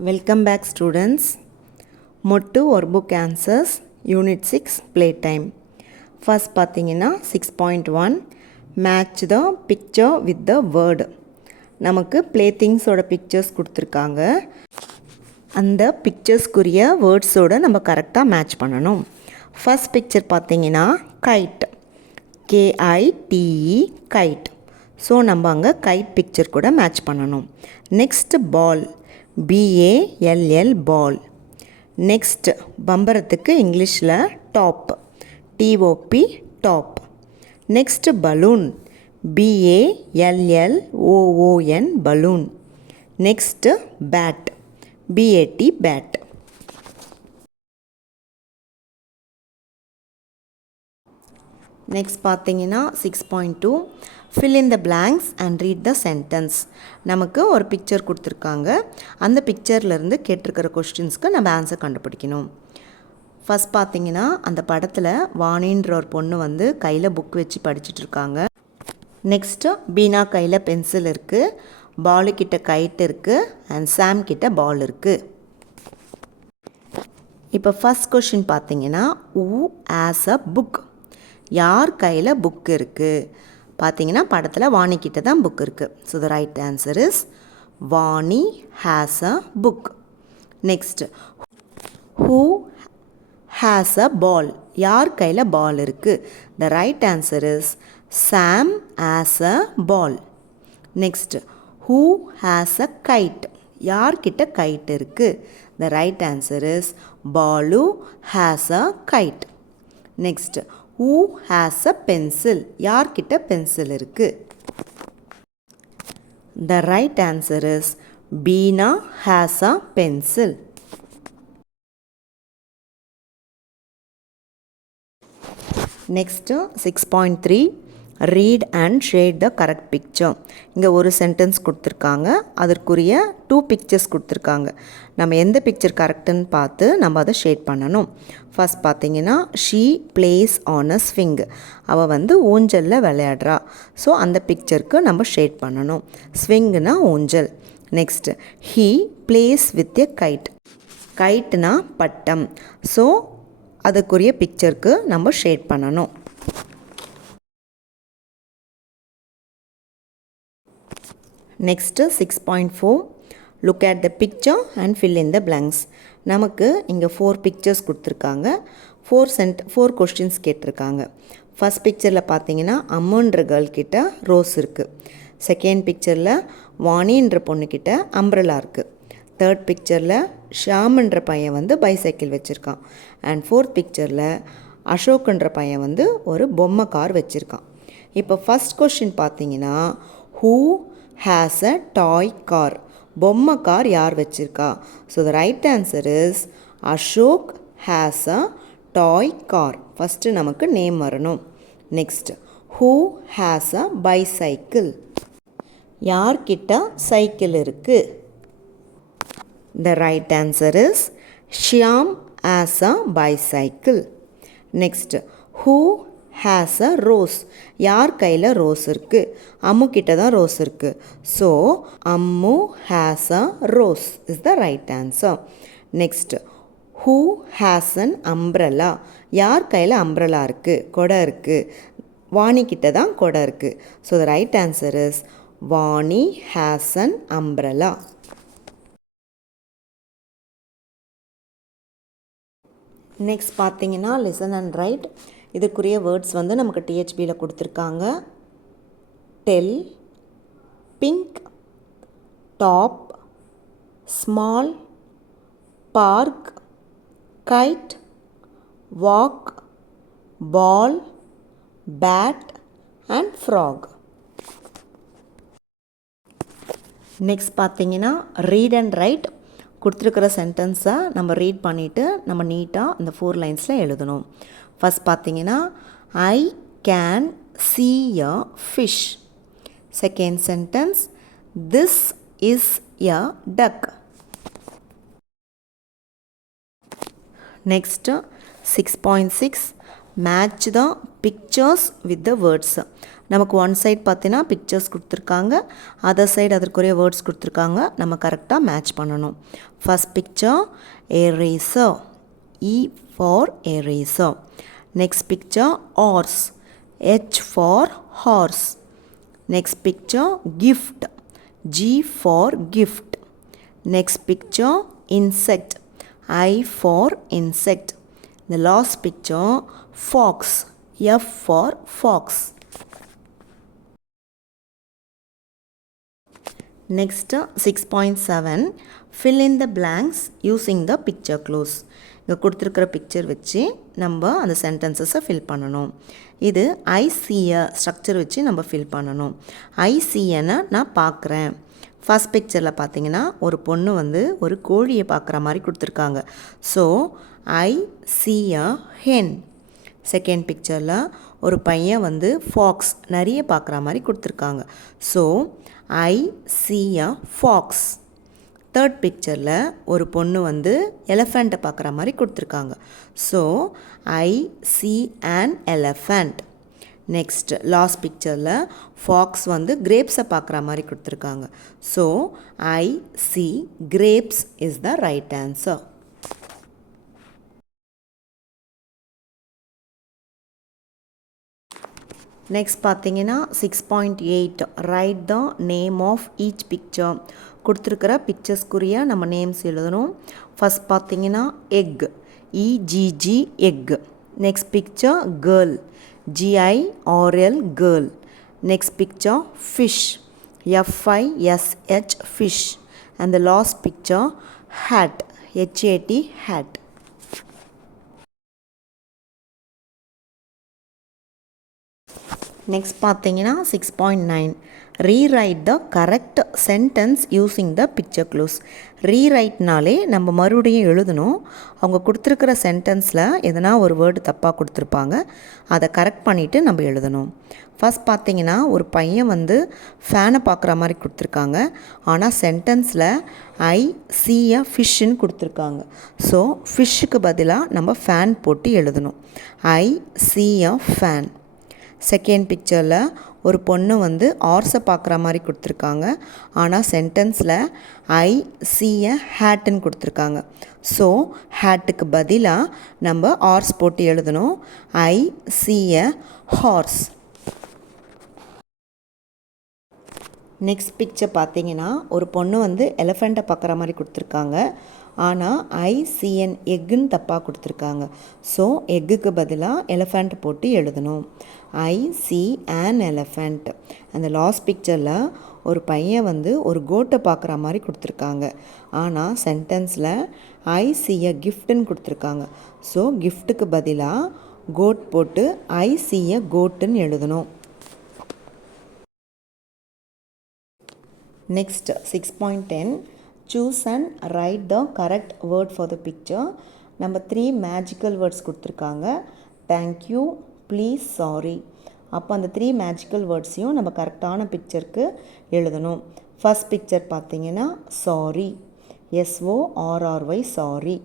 Welcome back students. Motto workbook answers Unit 6 Playtime. First பார்த்தீங்கன்னா 6.1 Match the picture with the word. நமக்கு playthingஸோட pictures கொடுத்துருக்காங்க. அந்த picturesக்குரிய wordsோட நம்ம கரெக்டாக மேட்ச் பண்ணணும். First picture பார்த்தீங்கன்னா kite. K-I-T-E kite. ஸோ நம்ம அங்கே கைட் பிக்சர் கூட மேட்ச் பண்ணணும். Next ball BALL ball. Next பம்பரத்துக்கு இங்கிலீஷில் top TOP top. Next balloon BALLOON balloon. Next bat BAT bat. Next பார்த்தீங்கன்னா 6.2 fill in the blanks and read the sentence. நமக்கு ஒரு picture கொடுத்துருக்காங்க. அந்த பிக்சர்லேருந்து கேட்டிருக்கிற கொஸ்டின்ஸ்க்கு நம்ம ஆன்சர் கண்டுபிடிக்கணும். ஃபஸ்ட் பார்த்தீங்கன்னா அந்த படத்தில் வாணின்ற ஒரு பொண்ணு வந்து கையில் புக் வச்சு படிச்சுட்ருக்காங்க. நெக்ஸ்ட்டு பீனா கையில் பென்சில் இருக்குது, பாலு கிட்ட கைட் இருக்குது, அண்ட் சாம் கிட்ட பால் இருக்குது. இப்போ ஃபஸ்ட் கொஸ்டின் பார்த்தீங்கன்னா who has a book? யார் கையில் புக் இருக்குது? பார்த்தீங்கன்னா படத்தில் வாணி கிட்ட தான் புக் இருக்குது. So the right answer is Vani has a book. Next who has a ball? யார் கையில் பால் இருக்குது? The right answer is Sam has a ball. Next who has a kite? யார்கிட்ட கைட் இருக்குது? The right answer is Balu has a kite. Next who has a pencil? யார்கிட்ட pencil இருக்குது? The right answer is Beena has a pencil. Next 6.3 read and shade the correct picture. இங்கே ஒரு sentence கொடுத்துருக்காங்க, அதற்குரிய 2 pictures கொடுத்துருக்காங்க. நம்ம எந்த பிக்சர் கரெக்டுன்னு பார்த்து நம்ம அதை ஷேட் பண்ணணும். ஃபஸ்ட் பார்த்தீங்கன்னா she place on a swing. அவள் வந்து ஊஞ்சலில் விளையாடுறா. ஸோ அந்த பிக்சருக்கு நம்ம ஷேட் பண்ணணும். ஸ்விங்குனா ஊஞ்சல். Next he plays with a kite. கைட்னா பட்டம். ஸோ அதுக்குரிய பிக்சருக்கு நம்ம ஷேட் பண்ணணும். Next 6.4 look at the picture and fill in the blanks. நமக்கு இங்கே 4 பிக்சர்ஸ் கொடுத்துருக்காங்க. 4 கொஸ்டின்ஸ் கேட்டிருக்காங்க. ஃபஸ்ட் பிக்சரில் பார்த்தீங்கன்னா அம்முன்ற கேர்ள் கிட்ட ரோஸ் இருக்குது. செகண்ட் பிக்சரில் வாணின்ற பொண்ணுக்கிட்ட அம்ப்ரெல்லா இருக்குது. தேர்ட் பிக்சரில் ஷாம்ன்ற பையன் வந்து பைசைக்கிள் வச்சுருக்கான். அண்ட் ஃபோர்த் பிக்சரில் அசோக்குன்ற பையன் வந்து ஒரு பொம்மை கார் வச்சுருக்கான். இப்போ ஃபஸ்ட் கொஸ்டின் பார்த்தீங்கன்னா who has a toy car? பொம்மை கார் யார் வச்சுருக்கா? So the right answer is Ashok has a toy car. First நமக்கு நேம் வரணும். Next who has a bicycle? யார்கிட்ட சைக்கிள் இருக்குது? The right answer is Shyam has a bicycle. Next who has a rose? யார் கையில் rose இருக்குது? அம்மு கிட்ட தான் ரோஸ் இருக்குது. So Ammu has a rose is the right answer. Next who has an umbrella? யார் கையில் அம்ப்ரெல்லா இருக்குது? கொடை இருக்குது. வாணி கிட்ட தான் கொடை இருக்குது. So the right answer is Vani has an umbrella. Next பார்த்தீங்கன்னா லிசன் அண்ட் ரைட். இதுக்குரிய வேர்ட்ஸ் வந்து நமக்கு THBயில் கொடுத்துருக்காங்க. Tell, pink, top, small, park, kite, walk, ball, bat and frog. Next பார்த்தீங்கன்னா ரீட் அண்ட் ரைட். கொடுத்துருக்கிற சென்டென்ஸை நம்ம ரீட் பண்ணிவிட்டு நம்ம நீட்டாக இந்த 4 லைன்ஸில் எழுதணும். ஃபஸ்ட் பார்த்தீங்கன்னா I can see a fish. Second sentence this is a duck. Next 6.6 match the pictures with the words. நமக்கு ஒன் சைட் பார்த்தீங்கன்னா பிக்சர்ஸ் கொடுத்துருக்காங்க, அதர் சைடு அதற்குரிய வேர்ட்ஸ் கொடுத்துருக்காங்க. நம்ம கரெக்டாக மேட்ச் பண்ணணும். First picture eraser, E for eraser. Next picture horse, H for horse. Next picture gift, G for gift. Next picture insect, I for insect. The last picture fox, F for fox. Next 6.7 fill in the blanks using the picture clues. இங்கே கொடுத்துருக்கிற picture வச்சு நம்ம அந்த சென்டென்சஸை fill பண்ணணும். இது ஐசிய structure வச்சு நம்ம fill பண்ணணும். ஐசியனை நான் பார்க்குறேன். ஃபர்ஸ்ட் பிக்சரில் பார்த்தீங்கன்னா ஒரு பொண்ணு வந்து ஒரு கோழியை பார்க்குற மாதிரி கொடுத்துருக்காங்க. So I see a hen. Second பிக்சரில் ஒரு பையன் வந்து ஃபாக்ஸ் நிறைய பார்க்குற மாதிரி கொடுத்துருக்காங்க. So I see a fox. Third பிக்சரில் ஒரு பொண்ணு வந்து எலஃபண்ட்டை பார்க்குற மாதிரி கொடுத்துருக்காங்க. So I see an elephant. Next last பிக்சரில் ஃபாக்ஸ் வந்து கிரேப்ஸை பார்க்குற மாதிரி கொடுத்துருக்காங்க. So I see grapes is the right answer. Next பார்த்தீங்கன்னா 6.8 write the name of each picture. கொடுத்துருக்கிற பிக்சர்ஸ்க்குரிய நம்ம நேம்ஸ் எழுதணும். ஃபஸ்ட் பார்த்தீங்கன்னா egg, E G G egg. Next picture girl, GIRL girl. Next picture fish, FISH fish. And the last picture hat, HAT hat. Next பார்த்தீங்கன்னா 6.9 rewrite the correct sentence using the picture clues. ரீரைட்னாலே நம்ம மறுபடியும் எழுதணும். அவங்க கொடுத்துருக்கிற சென்டென்ஸில் எதனா ஒரு வேர்டு தப்பாக கொடுத்துருப்பாங்க, அதை கரெக்ட் பண்ணிவிட்டு நம்ம எழுதணும். ஃபஸ்ட் பார்த்தீங்கன்னா ஒரு பையன் வந்து ஃபேனை பார்க்குற மாதிரி கொடுத்துருக்காங்க. ஆனால் சென்டென்ஸில் ஐ see a ஃபிஷ்ஷுன்னு கொடுத்துருக்காங்க. ஸோ ஃபிஷ்ஷுக்கு பதிலாக நம்ம ஃபேன் போட்டு எழுதணும். I see a fan. Second பிக்சரில் ஒரு பொண்ணு வந்து ஆர்ஸை பார்க்குற மாதிரி கொடுத்துருக்காங்க. ஆனால் சென்டென்ஸில் ஐ see a ஹேட்டுன்னு கொடுத்துருக்காங்க. ஸோ ஹேட்டுக்கு பதிலாக நம்ம ஆர்ஸ் போட்டு எழுதணும். I see a horse. Next picture பார்த்தீங்கன்னா ஒரு பொண்ணு வந்து எலஃபண்ட்டை பார்க்குற மாதிரி கொடுத்துருக்காங்க. ஆனால் ஐ see an எக்குன்னு தப்பாக கொடுத்துருக்காங்க. ஸோ எக்குக்கு பதிலாக எலஃபண்ட் போட்டு எழுதணும். I see an elephant. அந்த லாஸ்ட் பிக்சரில் ஒரு பையன் வந்து ஒரு கோட்டை பார்க்குற மாதிரி கொடுத்துருக்காங்க. ஆனால் சென்டென்ஸில் ஐ see a கிஃப்ட்டுன்னு கொடுத்துருக்காங்க. ஸோ கிஃப்ட்டுக்கு பதிலாக கோட் போட்டு ஐ see a கோட்டுன்னு எழுதணும். Next 6.10 choose and write the correct word for the picture. நம்ம 3 மேஜிக்கல் வேர்ட்ஸ் கொடுத்துருக்காங்க. Thank you, please, sorry. அப்போ அந்த 3 மேஜிக்கல் வேர்ட்ஸையும் நம்ம கரெக்டான பிக்சருக்கு எழுதணும். ஃபர்ஸ்ட் பிக்சர் பார்த்தீங்கன்னா சாரி, SORRY சாரி.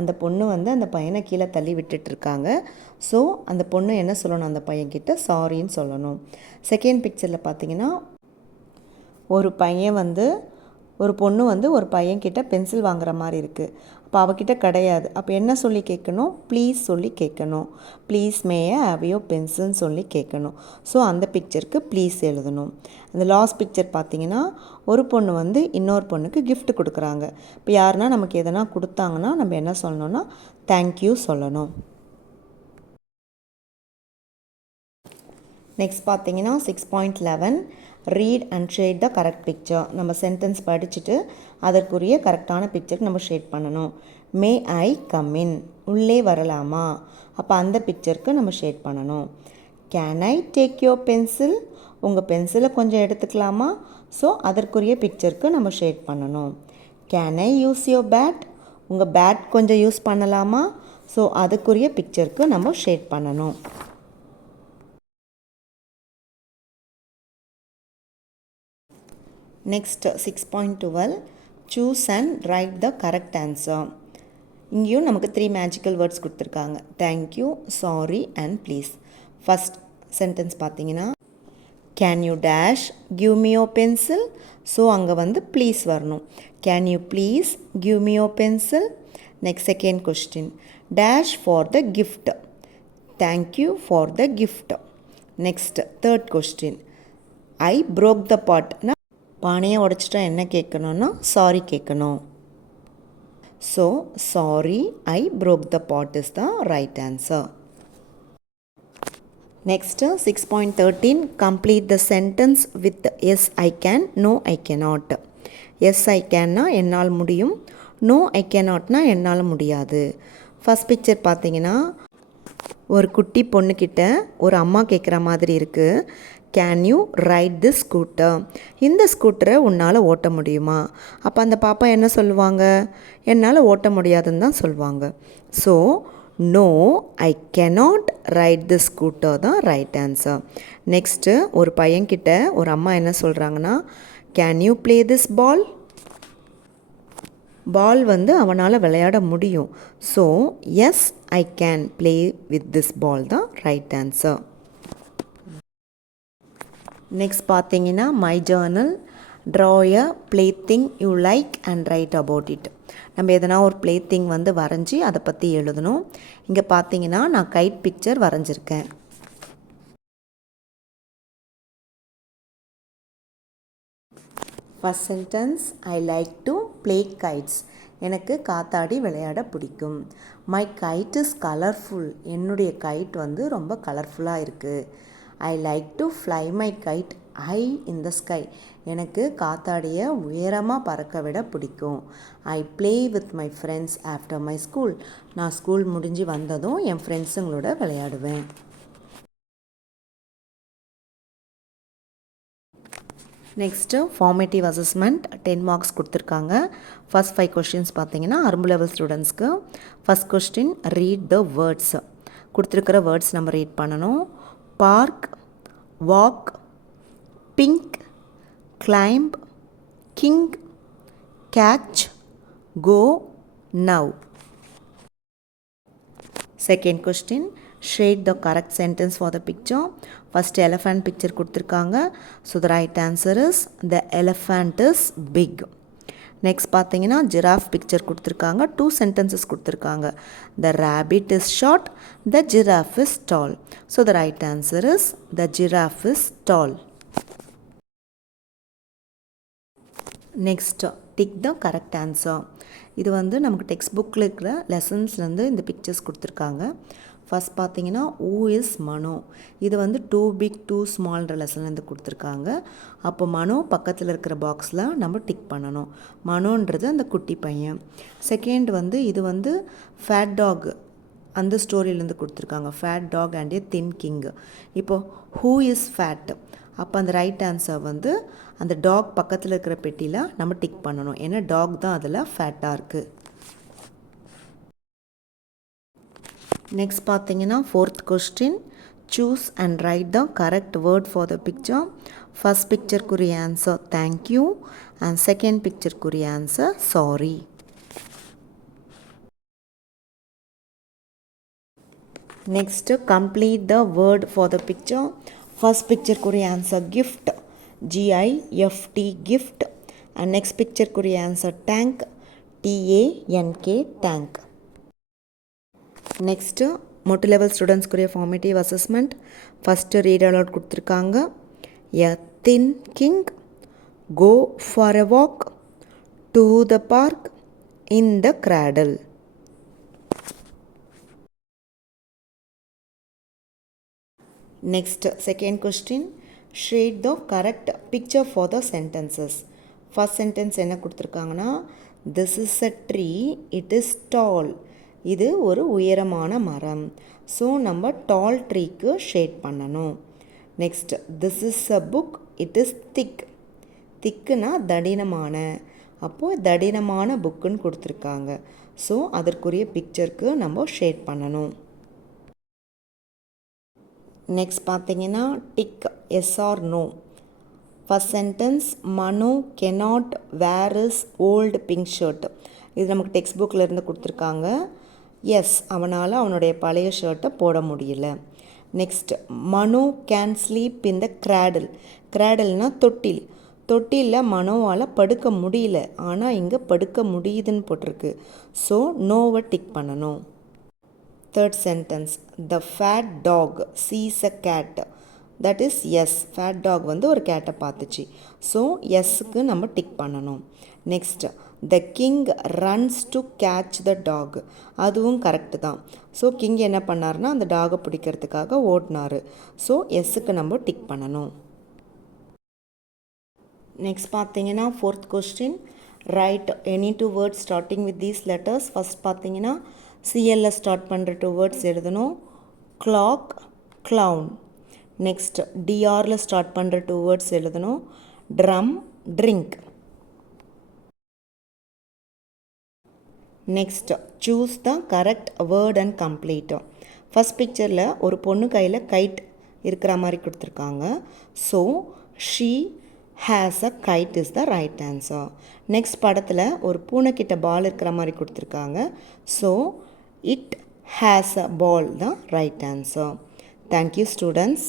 அந்த பொண்ணு வந்து அந்த பையனை கீழே தள்ளி விட்டுட்ருக்காங்க. ஸோ அந்த பொண்ணு என்ன சொல்லணும், அந்த பையன்கிட்ட சாரின்னு சொல்லணும். செகண்ட் பிக்சரில் பார்த்தீங்கன்னா ஒரு பொண்ணு வந்து ஒரு பையன்கிட்ட பென்சில் வாங்குற மாதிரி இருக்குது. அப்போ அவகிட்ட கிடையாது. அப்போ என்ன சொல்லி கேட்கணும், ப்ளீஸ் சொல்லி கேட்கணும். Please may I have your பென்சில்னு சொல்லி கேட்கணும். ஸோ அந்த பிக்சருக்கு ப்ளீஸ் எழுதணும். அந்த லாஸ்ட் பிக்சர் பார்த்தீங்கன்னா ஒரு பொண்ணு வந்து இன்னொரு பொண்ணுக்கு கிஃப்ட் கொடுக்குறாங்க. இப்போ யாருன்னா நமக்கு எதனா கொடுத்தாங்கன்னா நம்ம என்ன சொல்லணும்னா தேங்க்யூ சொல்லணும். நெக்ஸ்ட் பார்த்தீங்கன்னா 6.11 read and shade the correct picture. நம்ம சென்டென்ஸ் படிச்சுட்டு அதற்குரிய கரெக்டான பிக்சருக்கு நம்ம ஷேட் பண்ணணும். மே ஐ கம் இன், உள்ளே வரலாமா? அப்போ அந்த பிக்சருக்கு நம்ம ஷேட் பண்ணணும். Can I take your pencil, உங்கள் பென்சிலை கொஞ்சம் எடுத்துக்கலாமா? ஸோ அதற்குரிய பிக்சருக்கு நம்ம ஷேட் பண்ணணும். Can I use your bat, உங்கள் பேட் கொஞ்சம் யூஸ் பண்ணலாமா? ஸோ அதுக்குரிய பிக்சருக்கு நம்ம ஷேட் பண்ணணும். Next 6.12 choose and write the correct answer. இங்கேயும் நமக்கு 3 மேஜிக்கல் வேர்ட்ஸ் கொடுத்துருக்காங்க. Thank you, sorry and please. First sentence பார்த்தீங்கன்னா can you dash give me your pencil. So அங்கே வந்து ப்ளீஸ் வரணும். Can you please give me your pencil. Next second question dash for the gift. Thank you for the gift. Next third question I broke the பாட்னா பானையை உடைச்சிட்டா என்ன கேட்கணும்னா sorry கேட்கணும். So sorry I broke the pot is the right answer. Next 6.13 complete the sentence with yes I can, no I cannot. Yes I கேன்னா என்னால் முடியும், no ஐ cannotனா என்னால் முடியாது. ஃபஸ்ட் பிக்சர் பார்த்தீங்கன்னா ஒரு குட்டி பொண்ணுக்கிட்ட ஒரு அம்மா கேட்குற மாதிரி இருக்குது. Can you right this scooter. இந்த ஸ்கூட்டரை உன்னால் ஓட்ட முடியுமா? அப்போ அந்த பாப்பா என்ன சொல்லுவாங்க? என்னால் ஓட்ட முடியாதுன்னு தான் சொல்லுவாங்க. So no I cannot write this scooter தான் ரைட் ஆன்சர். நெக்ஸ்ட்டு ஒரு பையன்கிட்ட ஒரு அம்மா என்ன சொல்கிறாங்கன்னா can you play this ball. Ball வந்து அவனால் விளையாட முடியும். So yes I can play with this ball தான் ரைட் ஆன்சர். நெக்ஸ்ட் பார்த்தீங்கன்னா my journal draw a play thing you like and write about it. நம்ம எதனா ஒரு ப்ளே திங் வந்து வரைஞ்சி அதை பற்றி எழுதணும். இங்கே பார்த்தீங்கன்னா நான் கைட் பிக்சர் வரைஞ்சிருக்கேன். First sentence I like to play guides. எனக்கு காத்தாடி விளையாட பிடிக்கும். My guide is colourful. என்னுடைய கைட் வந்து ரொம்ப கலர்ஃபுல்லாக இருக்குது. I like to fly my guide high in the sky. எனக்கு காத்தாடியை உயரமாக பறக்க விட பிடிக்கும். ஐ play with my friends after my school. நான் ஸ்கூல் முடிஞ்சு வந்ததும் என் ஃப்ரெண்ட்ஸுங்களோட விளையாடுவேன். நெக்ஸ்ட்டு ஃபார்மேட்டிவ் அசஸ்மெண்ட் 10 மார்க்ஸ் கொடுத்துருக்காங்க. ஃபஸ்ட் 5 கொஸ்டின்ஸ் பார்த்தீங்கன்னா அரும்பு லெவல் ஸ்டூடெண்ட்ஸ்க்கு. First question read the words. கொடுத்துருக்கிற வேர்ட்ஸ் நம்ம ரீட் பண்ணணும். Park, walk, pink, climb, king, catch, go, now. Second question shade the correct sentence for the picture. First elephant picture கொடுத்துருக்காங்க. So the right answer is the elephant is big. Next பார்த்தீங்கன்னா giraffe picture கொடுத்துருக்காங்க. 2 sentences கொடுத்துருக்காங்க. The rabbit is short, the giraffe is tall. So the right answer is the giraffe is tall. Next tick the correct answer. இது வந்து நமக்கு text புக்கில் இருக்கிற லெசன்ஸ்லேருந்து இந்த pictures கொடுத்துருக்காங்க. ஃபஸ்ட் பார்த்தீங்கன்னா ஊ இஸ் மனோ. இது வந்து டூ பிக் டூ ஸ்மால்ன்ற லெசன்லேருந்து கொடுத்துருக்காங்க. அப்போ மனோ பக்கத்தில் இருக்கிற பாக்ஸில் நம்ம டிக் பண்ணணும். மனோன்றது அந்த குட்டி பையன். செகண்ட் வந்து இது வந்து ஃபேட் டாக் அந்த ஸ்டோரியிலேருந்து கொடுத்துருக்காங்க. Fat dog and a thin king. இப்போது ஹூ இஸ் ஃபேட். அப்போ அந்த ரைட் ஆன்சர் வந்து அந்த டாக் பக்கத்தில் இருக்கிற பெட்டியில் நம்ம டிக் பண்ணணும். ஏன்னா டாக் தான் அதில் ஃபேட்டாக இருக்குது. நெக்ஸ்ட் பார்த்தீங்கன்னா fourth question choose and write the correct word for the picture. First பிக்சருக்குரிய ஆன்சர் தேங்க்யூ அண்ட் செகண்ட் பிக்சருக்குரிய answer sorry. Next complete the word for the picture. First பிக்சருக்குரிய answer gift, GIFT gift. And next பிக்சருக்குரிய answer tank, TANK tank. Next மொட்டு level ஸ்டூடெண்ட்ஸ்க்குரிய formative assessment. First read aloud கொடுத்துருக்காங்க. A thin king, go for a walk, to the park, in the cradle. Next second question shade the correct picture for the sentences. First sentence என்ன கொடுத்துருக்காங்கன்னா this is a tree, it is tall. இது ஒரு உயரமான மரம். So நம்ம tall ட்ரீக்கு shade பண்ணணும். Next this is a book, it is thick. திக்குனா தடினமான. அப்போது தடினமான புக்குன்னு கொடுத்துருக்காங்க. ஸோ அதற்குரிய பிக்சருக்கு நம்ம ஷேட் பண்ணணும். நெக்ஸ்ட் பார்த்தீங்கன்னா tick yes or no. First sentence Manu cannot wear his old pink shirt. இது நமக்கு டெக்ஸ்ட் புக்கில் இருந்து கொடுத்துருக்காங்க. எஸ், அவனால் அவனுடைய பழைய ஷர்ட்டை போட முடியல. Next, Manu can sleep in the cradle. கிராடில்னால் தொட்டில். தொட்டிலில் மனோவால் படுக்க முடியல, ஆனால் இங்கே படுக்க முடியுதுன்னு போட்டிருக்கு. ஸோ நோவை டிக் பண்ணணும். Third sentence, the fat dog sees a cat. That is yes. Fat dog வந்து ஒரு கேட்டை பார்த்துச்சு. ஸோ எஸ்ஸுக்கு நம்ம டிக் பண்ணணும். Next, the king runs to catch the dog. அதுவும் கரெக்டு தான். ஸோ கிங் என்ன பண்ணார்னா அந்த டாகை பிடிக்கிறதுக்காக ஓடினார். ஸோ எஸ்ஸுக்கு நம்ம டிக் பண்ணணும். நெக்ஸ்ட் பார்த்தீங்கன்னா fourth question, write any two words starting with these letters. First பார்த்தீங்கன்னா சிஎல்ல ஸ்டார்ட் பண்ணுற டூ வேர்ட்ஸ் எழுதணும். Clock, clown. நெக்ஸ்ட் டிஆரில் ஸ்டார்ட் பண்ணுற டூ வேர்ட்ஸ் எழுதணும். Drum, drink. Next choose the correct word and complete. First பிக்சரில் ஒரு பொண்ணு கையில் கைட் இருக்கிற மாதிரி கொடுத்துருக்காங்க. So she has a kite is the right answer. Next படத்தில் ஒரு பூனைக்கிட்ட பால் இருக்கிற மாதிரி கொடுத்துருக்காங்க. So it has a ball the right answer. Thank you students.